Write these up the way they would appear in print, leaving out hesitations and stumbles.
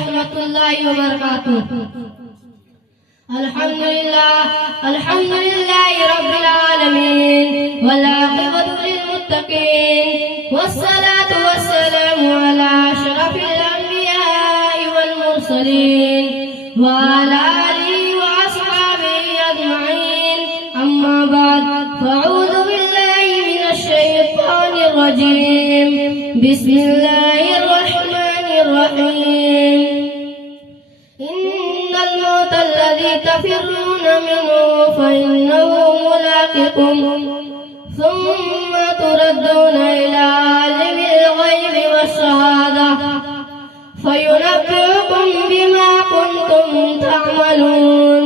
रहमतुल्लाहि व बरकातुहू। अल्हम्दुलिल्लाहि रब्बिल आलमीन वल आक़िबतु लिल मुत्तक़ीन वस्सलातु वस्सलामु अला अशरफिल अंबियाइ वल मुरसलीन व अला आलिहि व अस्हाबिहि अजमईन। अम्मा बाद फअऊज़ु बिल्लाहि मिनश शैतानिर रजीम। बिस्मिल्लाहिर रहमानिर रहीम। इन्नल मौत अल्लज़ी तफ़िर्रून मिन्हु फ़इन्नहु मुलाक़िकुम सुम्मा तुरद्दून इला आलिमिल ग़ैबि वश्शहादा फ़युनब्बिउकुम बिमा कुंतुम तअमलून।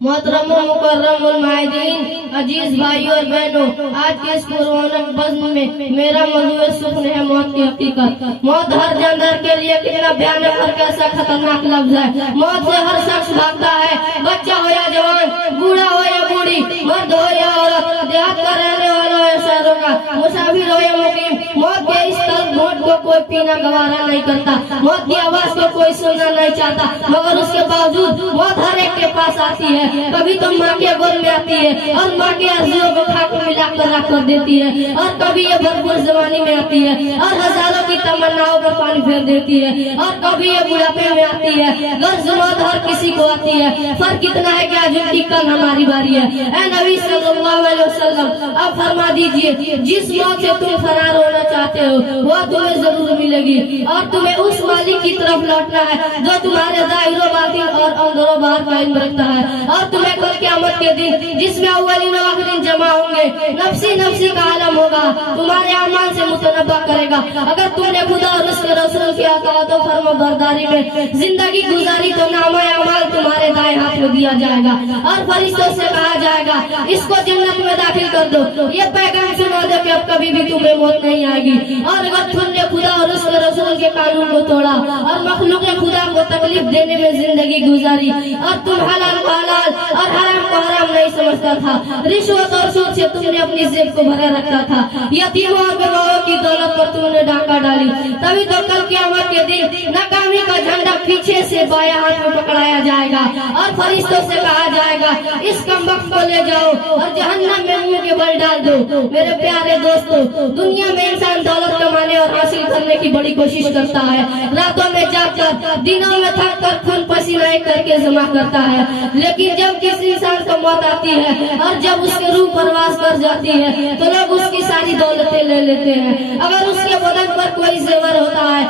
मोहतरम मुकर्रमुल माहिदीन, अजीज भाइयों और बहनों, आज के इस पुररौनक बज़्म में मेरा मौज़ू सुख़्न है मौत की हकीकत। मौत हर जानदार के लिए कितना भयानक और कैसा खतरनाक लफ्ज़ है। मौत से हर शख्स भागता है, बच्चा हो या जवान, बूढ़ा हो या बूढ़ी, मर्द हो या औरत, देहात का रहने वाला हो या शहरों का, मुसाफिर हो या मुकीम, मौत के इस तलब घोंट को कोई पीना गवारा नहीं करता। मौत की आवाज़ को कोई सुनना नहीं चाहता, मगर उसके बावजूद मौत हर एक के पास आती है। कभी तो माँ के गोद में आती है और माँ के आरज़ुओं को खाक में मिलाकर रख कर देती है, और कभी ये भरपूर जवानी में आती है और हजारों की तमन्नाओं पर पानी फेर देती है, और कभी ये बुढ़ापे में आती है। गर्ज़ मौत हर किसी को आती है, फर्क इतना है कि आज उनकी कल हमारी बारी है। ऐ नबी सल्लल्लाहु अलैहि वसल्लम, अब फरमा दीजिए, जिस मौत से तुम फरार होना चाहते हो वो तुम्हें जरूर मिलेगी, और तुम्हें उस मालिक की तरफ लौटना है जो तुम्हारे ज़ाहिर बातिन और अंदर बाहर कायम रखता है। और तुम्हें कल क़यामत के दिन, जिसमें अव्वलीन और आखिरीन जमा होंगे, नफ्सी नफ्सी का आलम होगा, तुम्हारे अमाल से मुतनब्बा करेगा। अगर तुमने खुदा और उसके रसूल की अताअत और फर्माबरदारी में जिंदगी गुजारी तो नामा अमाल तुम्हारे दाएं हाथ में दिया जाएगा और फरिश्तों से कहा जाएगा, इसको जन्नत में दाखिल कर दो। ये पैगाम सुना दो कि अब कभी भी तुम्हें मौत नहीं आएगी। और अगर तुमने खुदा और उसके रसूल के कानून को तोड़ा और मखलूक खुदा को तकलीफ देने में जिंदगी गुजारी, और तुम हलाल को हलाल और हराम को हराम नहीं समझता था, रिश्वत और सूद से तुमने अपनी जेब को भरा रखा था, यतीमों और बेवाओं की दौलत पर तुमने डाका डाली, तभी तो कल क़यामत के दिन नाकामी का झंडा पीछे से बाएं हाथ में पकड़ाया जाएगा और फरिश्तों से कहा जाएगा, इस कमबख्त को ले जाओ और जहन्नम में मुंह के बल डाल दो। मेरे प्यारे दोस्तों, दुनिया में इंसान दौलत कमाने और हासिल करने की बड़ी कोशिश करता है, रातों में जागकर, दिनों में थक कर खून पसीना करके जमा करता है, लेकिन जब किसी इंसान को मौत आती है और जब उसकी रूह परवास कर जाती है तो लोग उसकी सारी दौलतें ले लेते हैं। अगर उसके बदन पर कोई जेवर होता है,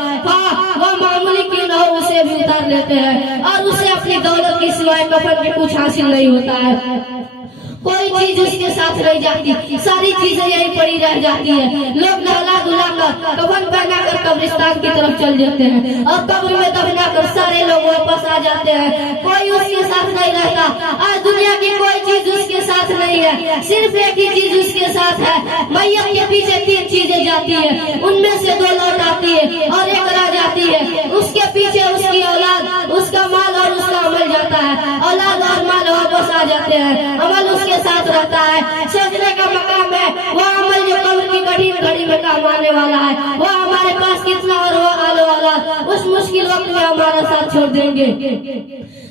वो मामूली क्यों न हो, उसे भी उतार लेते हैं और उसे अपनी दौलत की सिवाय कफन में कुछ हासिल नहीं होता है। कोई चीज उसके साथ रह जाती, सारी चीजें यही पड़ी रह जाती है। लोग नहला धुला कर कफन पहना कर कब्रिस्तान की तरफ चल जाते हैं और कब्र में दफना कर सारे लोग वापस आ जाते हैं, कोई उसके साथ नहीं रहता। आज दुनिया की कोई चीज उसके साथ नहीं है, सिर्फ एक ही चीज उसके साथ है। मैयत के पीछे 3 चीजें जाती है, उनमें से 2 लौट आती है और एक रह जाती है। उसके पीछे उसकी औलाद, उसका माल और उसका अमल जाता है। औलाद और माल वापस आ जाते हैं, अमल उसके साथ रहता है। सोचने का मकाम है वो अमल जो कब्र की कठिन घड़ी में काम आने वाला है, वो हमारे पास कितना और वो आलो औलाद उस मुश्किल वक्त में हमारा साथ छोड़ देंगे।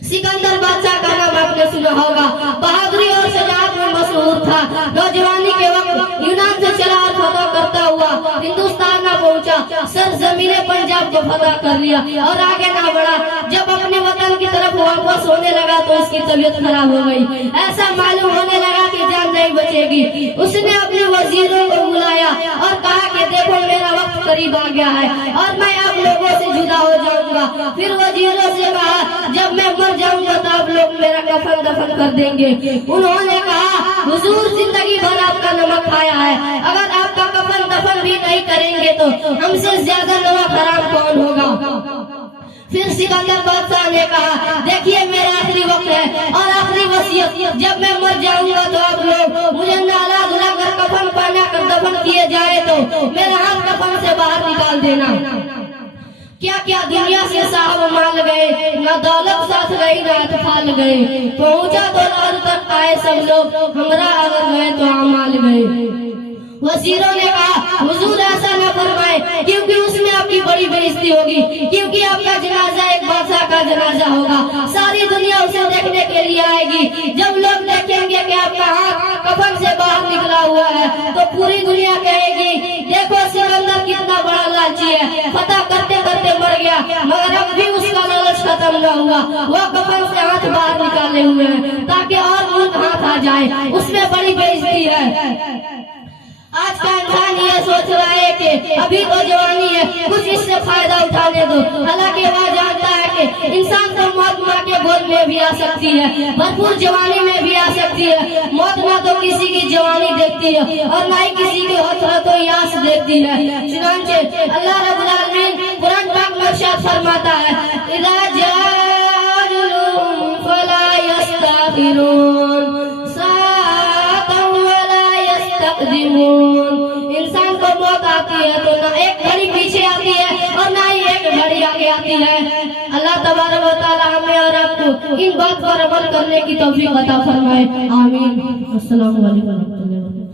सिकंदर बादशाह का नाम आपने सुना होगा, बहादुरी और शजाअत में मशहूर था। नौजवानी के वक्त यूनान से चला और फतह करता हुआ हिंदुस्तान ना पहुंचा, सरजमीने पंजाब को फतह कर लिया और आगे ना बढ़ा। जब अपने वतन की तरफ वापस होने लगा तो उसकी तबीयत खराब हो गई, ऐसा मालूम होने लगा कि जान नहीं बचेगी। उसने अपने वजीरों को बुलाया और कहा कि देखो मेरा वक्त करीब आ गया है और मैं आप लोगों से जुदा हो जाऊंगा। फिर वजीरों से कहा, जब मैं मर जाऊंगा तो आप लोग मेरा कफन दफन कर देंगे। उन्होंने कहा, हुजूर जिंदगी भर आपका नमक खाया है, अगर आपका कफन दफन भी नहीं करेंगे तो हमसे ज्यादा नमक हराम कौन होगा। फिर सिकंदर बादशाह ने कहा, देखिए मेरा आखिरी वक्त है और आखिरी वसीयत, जब मैं मर जाऊंगा तो आप लोग मुझे नाला धुला कर कफन पहना कर दफन किए जाए तो मेरा हाथ कफन से बाहर निकाल देना। क्या क्या दुनिया से साहब मान गए, न दौलत साथ गई न अतफाल गए, पहुंचा तो लाल तक आए सब लोग, हमरा अगर गए तो अमाल गए। वजीरों ने कहा, हुजूर ऐसा न फरमाए क्योंकि उसमें आपकी बड़ी बेइज्जती होगी, क्योंकि आपका हुआ है तो पूरी दुनिया कहेगी देखो सिकंदर कितना बड़ा लालची है, फतह करते करते मर गया मगर अब भी उसका लालच खत्म न हुआ। वो कफन से हाथ बाहर निकाले हुए हैं ताकि और मुल्क हाथ आ जाए, उसमें बड़ी बेइज्जती है। आज का इंसान ये सोच रहा है कि अभी तो जवानी है, कुछ इससे फायदा उठाने दो, हालांकि वह जानता है कि इंसान को मौत माँ के गोद में भी आ सकती है, भरपूर जवानी में भी आ सकती है। मौत ना तो किसी की जवानी देखती है और ना ही किसी की हथरतों यास देखती है। चुनांचे अल्लाह रब्बुल आलमीन कुरान पाक में इरशाद फरमाता है इज़ा जाअजुलुहुम फला यस्तखिरून साअतन वला यस्तक़दिमून। इंसान को मौत आती है तो ना एक घड़ी पीछे आती है और ना ही एक घड़ी आगे आती है। अल्लाह तबारक व तआला हमें और आपको इन बात पर अमल करने की तौफीक अता फरमाए, आमीन। अस्सलामु अलैकुम।